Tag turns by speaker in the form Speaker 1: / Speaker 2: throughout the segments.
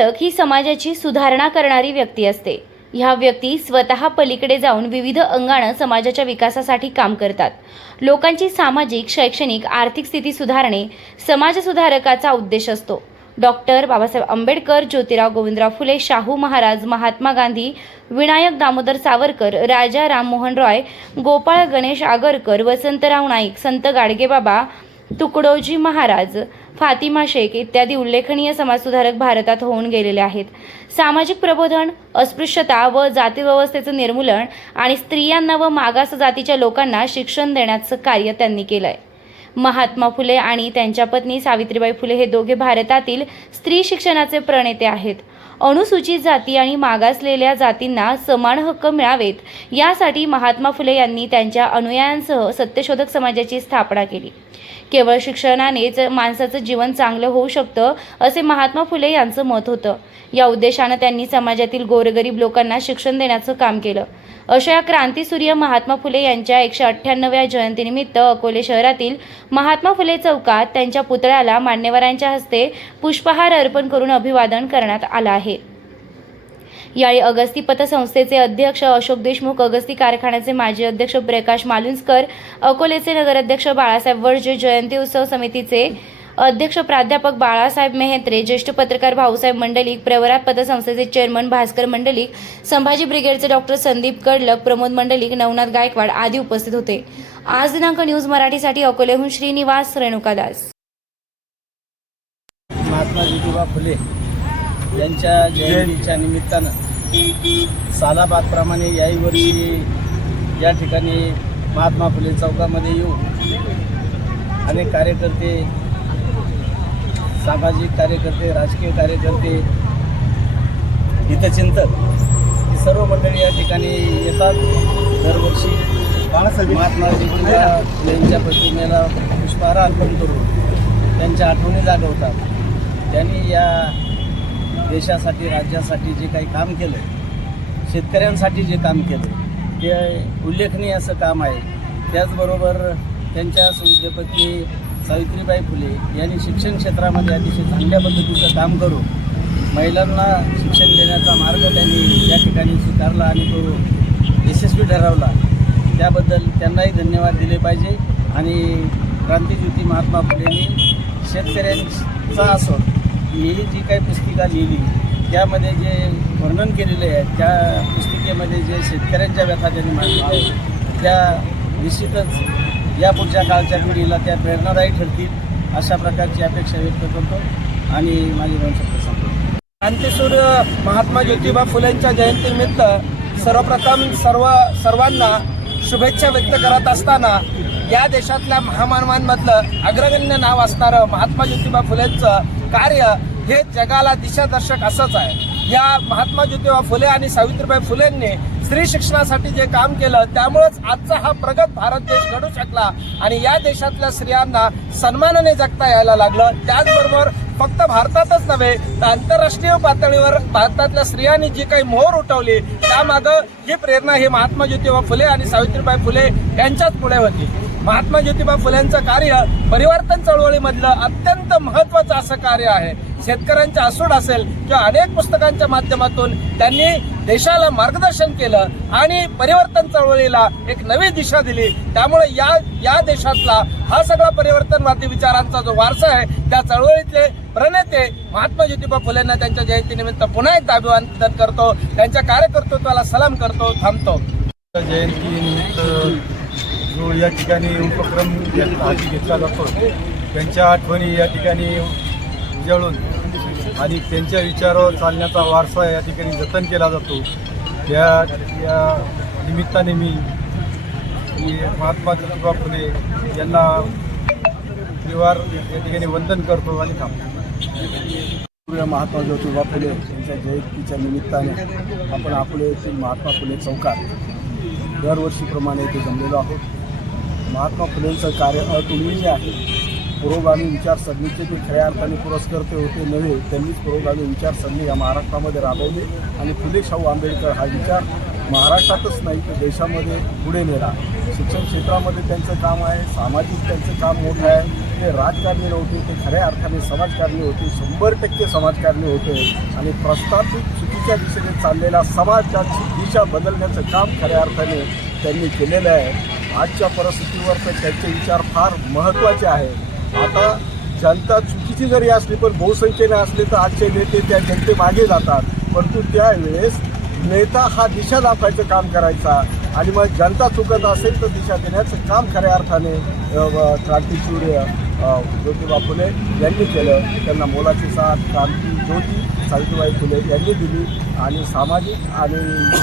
Speaker 1: सुधारक ही समाजाची सुधारणा करणारी व्यक्ती असते. ह्या व्यक्ती स्वतः पलीकडे जाऊन विविध अंगानं समाजाच्या विकासासाठी काम करतात. लोकांची सामाजिक शैक्षणिक आर्थिक स्थिती सुधारणे समाजसुधारकाचा उद्देश असतो. डॉक्टर बाबासाहेब आंबेडकर ज्योतिराव गोविंदराव फुले शाहू महाराज महात्मा गांधी विनायक दामोदर सावरकर राजा राममोहन रॉय गोपाळ गणेश आगरकर वसंतराव नाईक संत गाडगेबाबा तुकडोजी महाराज फातिमा शेख इत्यादी उल्लेखनीय समाजसुधारक भारतात होऊन गेलेले आहेत. सामाजिक प्रबोधन अस्पृश्यता व जातीव्यवस्थेचं निर्मूलन आणि स्त्रियांना व मागास जातीच्या लोकांना शिक्षण देण्याचं कार्य त्यांनी केलं आहे महात्मा फुले आणि त्यांच्या पत्नी सावित्रीबाई फुले हे दोघे भारतातील स्त्री शिक्षणाचे प्रणेते आहेत. अनुसूचित जाती आणि मागासलेल्या जातींना समान हक्क मिळावेत. यासाठी महात्मा फुले यांनी त्यांच्या अनुयायांसह सत्यशोधक समाजाची स्थापना केली. केवळ शिक्षणानेच माणसाचं जीवन चांगलं होऊ शकतं असे महात्मा फुले यांचं मत होतं. या उद्देशानं त्यांनी समाजातील गोरगरीब लोकांना शिक्षण देण्याचं काम केलं. अशा या क्रांतीसूर्य महात्मा फुले यांच्या एकशे अठ्ठ्याण्णव्या जयंतीनिमित्त अकोले शहरातील महात्मा फुले चौकात त्यांच्या पुतळ्याला मान्यवरांच्या हस्ते पुष्पहार अर्पण करून अभिवादन करण्यात आलं आहे. यावेळी अगस्ती पतसंस्थेचे अध्यक्ष अशोक देशमुख अगस्ती कारखान्याचे माजी अध्यक्ष प्रकाश मालुंजकर अकोलेचे नगराध्यक्ष बाळासाहेब वर्जे जयंती उत्सव समितीचे अध्यक्ष प्राध्यापक बाळासाहेब मेहत्रे ज्येष्ठ पत्रकार भाऊसाहेब मंडलिक प्रवरा पतसंस्थेचे चेअरमन भास्कर मंडलिक संभाजी ब्रिगेडचे डॉक्टर संदीप कडलक प्रमोद मंडलिक नवनाथ गायकवाड आदी उपस्थित होते. आज दिनांक न्यूज मराठीसाठी अकोलेहून श्रीनिवास रेणुका दास.
Speaker 2: महात्मा ज्योतिबा फुले यांच्या जयंतीच्या निमित्तानं सालाबादप्रमाणे याही वर्षी या ठिकाणी महात्मा फुले चौकामध्ये येऊन अनेक कार्यकर्ते सामाजिक कार्यकर्ते राजकीय कार्यकर्ते हितचिंतक ही सर्व मंडळी या ठिकाणी येतात दरवर्षी. महात्मा ज्योतिबा फुलेंच्या प्रतिमेला पुष्पहार अर्पण करून त्यांच्या आठवणी जागवतात. त्यांनी या देशासाठी राज्यासाठी जे काही काम केलं शेतकऱ्यांसाठी जे काम केलं ते उल्लेखनीय असं काम आहे. त्याचबरोबर त्यांच्या सुविद्यपत्नी सावित्रीबाई फुले यांनी शिक्षण क्षेत्रामध्ये अतिशय चांगल्या पद्धतीचं काम करून महिलांना शिक्षण देण्याचा मार्ग त्यांनी या ठिकाणी स्वीकारला आणि तो यशस्वी ठरवला. त्याबद्दल त्यांनाही धन्यवाद दिले पाहिजे आणि क्रांतीज्योती महात्मा फुलेंनी शेतकऱ्यांचा असो ही जी काही पुस्तिका लिहिली त्यामध्ये जे वर्णन केलेले आहे त्या पुस्तिकेमध्ये जे शेतकऱ्यांच्या व्यथा त्यांनी मांडल्या आहेत त्या निश्चितच या पुढच्या काळच्या पिढीला त्या प्रेरणादायी ठरतील अशा प्रकारची अपेक्षा व्यक्त करतो आणि माझी वंशक्त सांगतो
Speaker 3: क्रांतीसूर्य महात्मा ज्योतिबा फुलेंच्या जयंतीनिमित्त सर्वप्रथम सर्व सर्वांना शुभेच्छा व्यक्त करत असताना या देशातल्या महामानवांमधलं अग्रगण्य नाव असणारं महात्मा ज्योतिबा फुलेंचं कार्य हे जगाला दिशादर्शक असंच आहे. या महात्मा ज्योतिबा फुले आणि सावित्रीबाई फुलेंनी स्त्री शिक्षणासाठी जे काम केलं त्यामुळेच आजचा हा प्रगत भारत देश घडू शकला. आणि या देशातल्या स्त्रियांना सन्मानाने जगता यायला लागलं. त्याचबरोबर फक्त भारतातच नव्हे तर आंतरराष्ट्रीय पातळीवर भारतातल्या स्त्रियांनी जी काही मोहर उठवली त्यामागं ही प्रेरणा ही महात्मा ज्योतिबा फुले आणि सावित्रीबाई फुले यांच्याच पुढे होती. महात्मा ज्योतिबा फुलेंचं कार्य परिवर्तन चळवळीमधलं अत्यंत महत्वाचं असं कार्य आहे. शेतकऱ्यांच्या असूड असेल किंवा अनेक पुस्तकांच्या माध्यमातून त्यांनी देशाला मार्गदर्शन केलं आणि परिवर्तन चळवळीला एक नवी दिशा दिली. त्यामुळे या या देशातला हा सगळा परिवर्तनवादी विचारांचा जो वारसा आहे त्या चळवळीतले प्रणेते महात्मा ज्योतिबा फुलेंना त्यांच्या जयंतीनिमित्त पुन्हा एकदा अभिवादन करतो. त्यांच्या कार्यकर्तृत्वाला सलाम करतो थांबतो.
Speaker 4: जयंतीनिमित्त जो या ठिकाणी उपक्रम हाती घेतला जातो त्यांच्या आठवणी या ठिकाणी उजळून आणि त्यांच्या विचारावर चालण्याचा वारसा या ठिकाणी जतन केला जातो. त्या या निमित्ताने मी महात्मा ज्योतिबा फुले यांना परिवार या ठिकाणी वंदन करतो आणि थांबतो.
Speaker 2: महात्मा ज्योतिबा फुले यांच्या जयंतीच्या निमित्ताने आपण आपले येथील महात्मा फुले चौकात दरवर्षीप्रमाणे इथे जमलेलो आहोत. महात्मा फुलेंचं कार्य अतुलनीय आहे. पुरोगामी विचारसरणीचे ते खऱ्या अर्थाने पुरस्कर्ते होते नव्हे त्यांनीच पुरोगामी विचारसरणी या महाराष्ट्रामध्ये राबवली. आणि फुले शाहू आंबेडकर हा विचार महाराष्ट्रातच नाही तर देशामध्ये पुढे नेला. शिक्षण क्षेत्रामध्ये त्यांचं काम आहे सामाजिक त्यांचं काम मोठं आहे.
Speaker 4: ते राजकारणी नव्हते ते खऱ्या अर्थाने समाजकारणी होते शंभर टक्के समाजकारणी होते. आणि प्रस्थापित चुकीच्या दिशेने चाललेला समाजाची दिशा बदलण्याचं काम खऱ्या अर्थाने त्यांनी केलेलं आहे. आजच्या परिस्थितीवर तर त्यांचे विचार फार महत्त्वाचे आहेत. आता जनता चुकीची जरी असली पण बहुसंख्येने असले तर आजचे नेते त्या जनते मागे जातात. परंतु त्यावेळेस नेता हा दिशा दाखवायचं काम करायचा. आणि मग जनता चुकत असेल तर दिशा देण्याचं काम खऱ्या अर्थाने अ, क्रांतीसूर्य ज्योतिबा फुले यांनी केलं. त्यांना मोलाची साथ क्रांती ज्योती सावित्रीबाई फुले यांनी दिली आणि सामाजिक आणि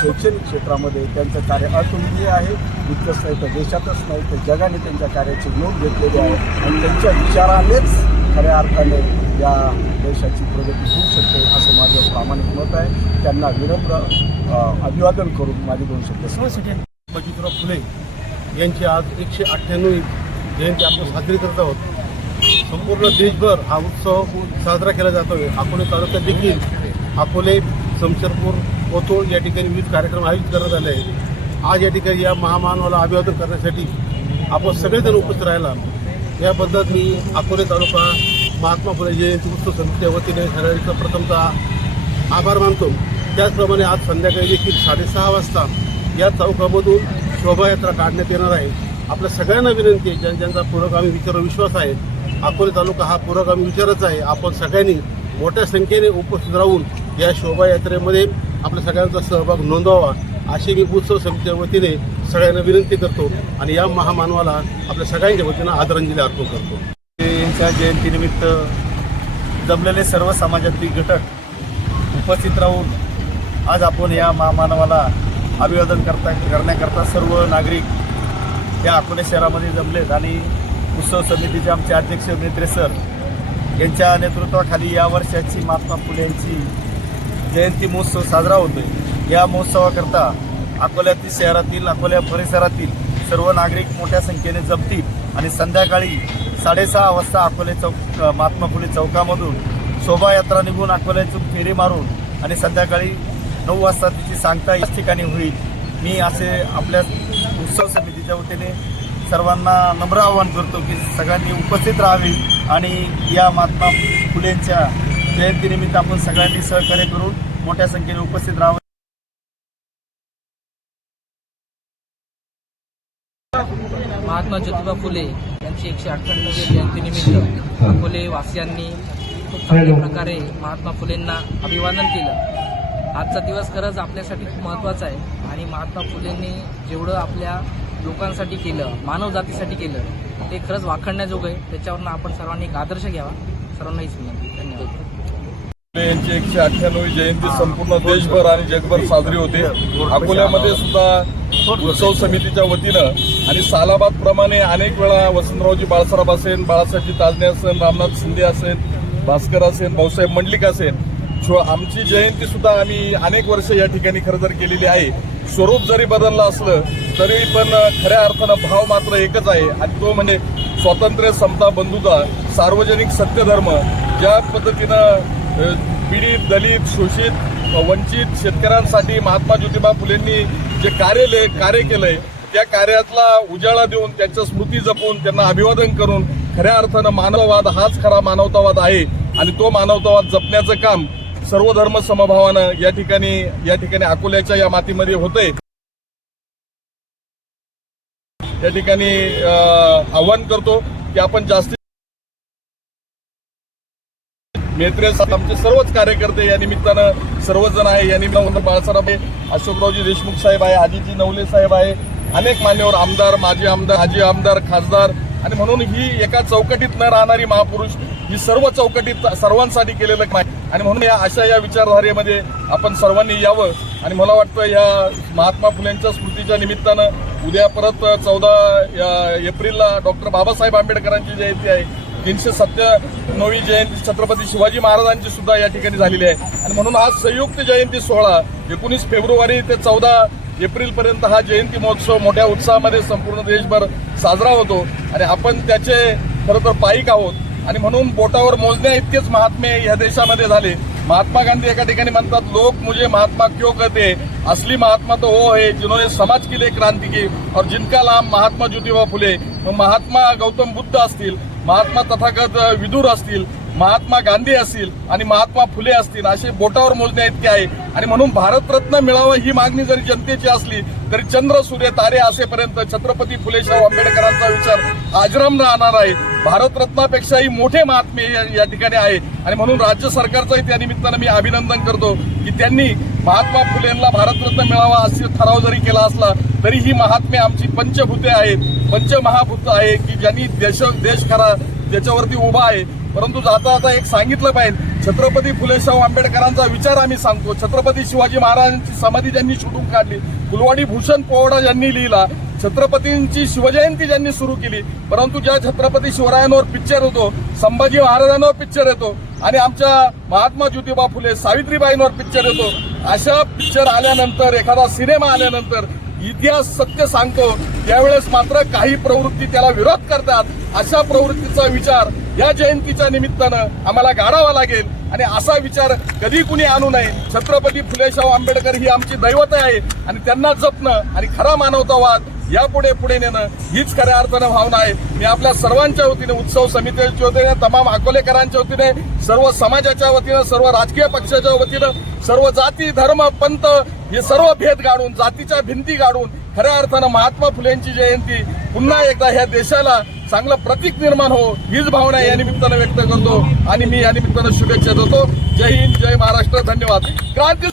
Speaker 4: शैक्षणिक क्षेत्रामध्ये त्यांचं कार्य अतुलनीय आहे. इतकंच नाही तर देशातच नाही तर जगाने त्यांच्या कार्याची नोंद घेतलेली आहे. आणि त्यांच्या विचारानेच खऱ्या अर्थाने या देशाची प्रगती होऊ शकते असं माझं प्रामाणिक मत आहे. त्यांना विनम्र अभिवादन करून माझे दोन शब्द संपवतो.
Speaker 5: बजीतराव फुले यांची आज एकशे अठ्ठ्याण्णव जयंती आपण साजरी करत आहोत. संपूर्ण देशभर हा उत्सव साजरा केला जातोय अकोले तालुक्यात देखील अकोले शमशेरपूर कोथोळ या ठिकाणी विविध कार्यक्रम आयोजित करण्यात आले आहेत. आज या ठिकाणी या महामानवाला अभिवादन करण्यासाठी आपण सगळेजण उपस्थित राहिला. याबद्दल मी अकोले तालुका महात्मा फुले जयंती उत्सव समितीच्या वतीने सगळ्यांचा प्रथमतः आभार मानतो. त्याचप्रमाणे आज संध्याकाळी देखील साडेसहा वाजता या चौकामधून शोभायात्रा काढण्यात येणार आहे. आपल्या सगळ्यांना विनंती आहे ज्यांचा ज्यांचा आम्ही विचार विश्वास आहे अकोले तालुका हा पुरोगामी विचारच आहे. आपण सगळ्यांनी मोठ्या संख्येने उपस्थित राहून या शोभायात्रेमध्ये आपल्या सगळ्यांचा सहभाग नोंदवावा अशी मी उत्सव समितीच्या वतीने सगळ्यांना विनंती करतो आणि या महामानवाला आपल्या सगळ्यांच्या वतीनं आदरांजली अर्पण करतो.
Speaker 2: यांच्या जयंतीनिमित्त जमलेले सर्व समाजातील घटक उपस्थित राहून आज आपण या महामानवाला अभिवादन करता करण्याकरता सर्व नागरिक या अकोले शहरामध्ये जमलेत आणि उत्सव समितीचे आमचे अध्यक्ष मेत्रे सर यांच्या नेतृत्वाखाली या वर्षाची महात्मा फुले यांची जयंती महोत्सव साजरा होतोय. या महोत्सवाकरता अकोल्यातील शहरातील अकोल्या परिसरातील सर्व नागरिक मोठ्या संख्येने जपतील आणि संध्याकाळी साडेसहा वाजता अकोले चौक महात्मा फुले चौकामधून शोभायात्रा निघून अकोल्यातून फेरी मारून आणि संध्याकाळी नऊ वाजता तिची सांगता याच ठिकाणी होईल. मी असे आपल्या उत्सव समितीच्या वतीने सर्वांना नम्र आवाहन करतो की सगळ्यांनी उपस्थित राहावी आणि या महात्मा फुलेंच्या जयंतीनिमित्त आपण सगळ्यांनी सहकार्य करून मोठ्या संख्येने उपस्थित राहावं.
Speaker 6: महात्मा ज्योतिबा फुले यांची एकशे अठ्ठ्याण्णवी जयंतीनिमित्त अकोले वासियांनी खूप चांगल्या प्रकारे महात्मा फुलेंना अभिवादन केलं. आजचा दिवस खरंच आपल्यासाठी खूप महत्त्वाचा आहे आणि महात्मा फुलेंनी जेवढं आपल्या लोकांसाठी केलं मानवजातीसाठी केलं ते खरंच वाखडण्याजोगं आहे. त्याच्यावरनं आपण सर्वांनी एक आदर्श घ्यावा. सर्वांनाही विनंती. धन्यवाद.
Speaker 7: यांची एकशे अठ्ठ्याण्णवी जयंती संपूर्ण देशभर आणि जगभर साजरी होते. अकोल्यामध्ये सुद्धा उत्सव समितीच्या वतीनं आणि सालाबाद प्रमाणे अनेक वेळा वसंतरावजी बाळासाहेब असेल बाळासाहेबजी ताजने असेल रामनाथ शिंदे असेल भास्कर असेल भाऊसाहेब मंडलिक असेल आमची जयंती सुद्धा आम्ही अनेक वर्ष या ठिकाणी खरं तर केलेली आहे. स्वरूप जरी बदललं असलं तरी पण खऱ्या अर्थानं भाव मात्र एकच आहे. आणि तो म्हणजे स्वातंत्र्य समता बंधुता सार्वजनिक सत्यधर्म ज्या पद्धतीनं पीडित दलित शोषित वंचित शेतकऱ्यांसाठी महात्मा ज्योतिबा फुलेंनी जे कार्य कार्य केलंय त्या कार्यातला उजाळा देऊन त्यांच्या स्मृती जपून त्यांना अभिवादन करून खऱ्या अर्थानं मानववाद हाच खरा मानवतावाद आहे. आणि तो मानवतावाद जपण्याचं काम सर्व धर्म समभावानं या ठिकाणी या ठिकाणी अकोल्याच्या या मातीमध्ये होतंय. या ठिकाणी आवाहन आव्हान करतो की आपण जास्तीत मेत्रे साहेब आमचे सर्वच कार्यकर्ते या निमित्तानं सर्वजण आहे. या निमित्तानं बाळासाहेब आहे अशोकरावजी देशमुख साहेब आहे आजीजी नवले साहेब आहे अनेक मान्यवर आमदार माजी आमदार माजी आमदार खासदार आणि म्हणून ही एका चौकटीत न राहणारी महापुरुष ही सर्व चौकटीत सर्वांसाठी केलेलं काम आहे. आणि म्हणून या अशा या विचारधारेमध्ये आपण सर्वांनी यावं. आणि मला वाटतं या महात्मा फुलेंच्या स्मृतीच्या निमित्तानं उद्या परत चौदा एप्रिलला डॉक्टर बाबासाहेब आंबेडकरांची जयंती आहे. तीनशे सत्त्याण्णवी जयंती छत्रपती शिवाजी महाराजांची सुद्धा या ठिकाणी झालेली आहे. आणि म्हणून हा संयुक्त जयंती सोहळा एकोणीस फेब्रुवारी ते चौदा एप्रिल पर्यंत हा जयंती महोत्सव मोठ्या उत्साहामध्ये संपूर्ण देशभर साजरा होतो. आणि आपण त्याचे खरं तर पाईक आहोत. आणि म्हणून बोटावर मोजण्या इतकेच महात्मे या देशामध्ये झाले. महात्मा गांधी एका ठिकाणी म्हणतात लोक मुझे महात्मा क्यों कहते असली महात्मा तो वो है जिन्होंने समाज के लिए क्रांती की और जिनका नाम महात्मा ज्योतिबा फुले। महात्मा गौतम बुद्ध असतील महात्मा तथागत विदूर असतील महात्मा गांधी असतील आणि महात्मा फुले असतील असे बोटावर मोजण्या इतके आहे. आणि म्हणून भारतरत्न मिळावं ही मागणी जरी जनतेची असली तरी चंद्र सूर्य तारे असेपर्यंत छत्रपती फुले आंबेडकरांचा विचार आजराम राहणार आहे. भारतरत्नापेक्षाही मोठे महात्मे या- ठिकाणी आहे. आणि म्हणून राज्य सरकारचंही त्या निमित्तानं मी अभिनंदन करतो की त्यांनी महात्मा फुलेंना भारतरत्न मिळावा असे ठराव जरी केला असला तरी ही महात्मे आमची पंचभूते आहेत. पंचमहाभूत आहे की ज्यांनी देश देश खरा त्याच्यावरती उभा आहे. परंतु जाता आता एक सांगितलं पाहिजे. छत्रपती फुले शाहू आंबेडकरांचा विचार आम्ही सांगतो. छत्रपती शिवाजी महाराजांची समाधी ज्यांनी शोधून काढली फुलवाडी भूषण पोवाडा ज्यांनी लिहिला छत्रपतींची शिवजयंती ज्यांनी सुरू केली परंतु ज्या छत्रपती शिवरायांवर पिक्चर होतो संभाजी महाराजांवर पिक्चर येतो आणि आमच्या महात्मा ज्योतिबा फुले सावित्रीबाईंवर पिक्चर येतो अशा पिक्चर आल्यानंतर एखादा सिनेमा आल्यानंतर इतिहास सत्य सांगतो. त्यावेळेस मात्र काही प्रवृत्ती त्याला विरोध करतात. अशा प्रवृत्तीचा विचार या जयंतीच्या निमित्तानं आम्हाला गाडावा लागेल. आणि असा विचार कधी कुणी आणू नये. छत्रपती फुलेशाहू आंबेडकर ही आमची दैवत आहे. आणि त्यांना जपणं आणि खरा मानवतावाद यापुढे पुढे नेणं हीच खऱ्या अर्थानं भावना आहे. मी आपल्या सर्वांच्या वतीने उत्सव समितीच्या वतीने तमाम अकोलेकरांच्या वतीने सर्व समाजाच्या वतीनं सर्व राजकीय पक्षाच्या वतीनं सर्व जाती धर्म पंथ हे सर्व भेद गाडून जातीच्या भिंती गाडून खऱ्या अर्थानं महात्मा फुलेंची जयंती पुन्हा एकदा ह्या देशाला चांगलं प्रतीक निर्माण हो हीच भावना या निमित्तानं व्यक्त करतो. आणि मी या निमित्तानं शुभेच्छा देतो. जय हिंद जय महाराष्ट्र धन्यवाद. क्रांती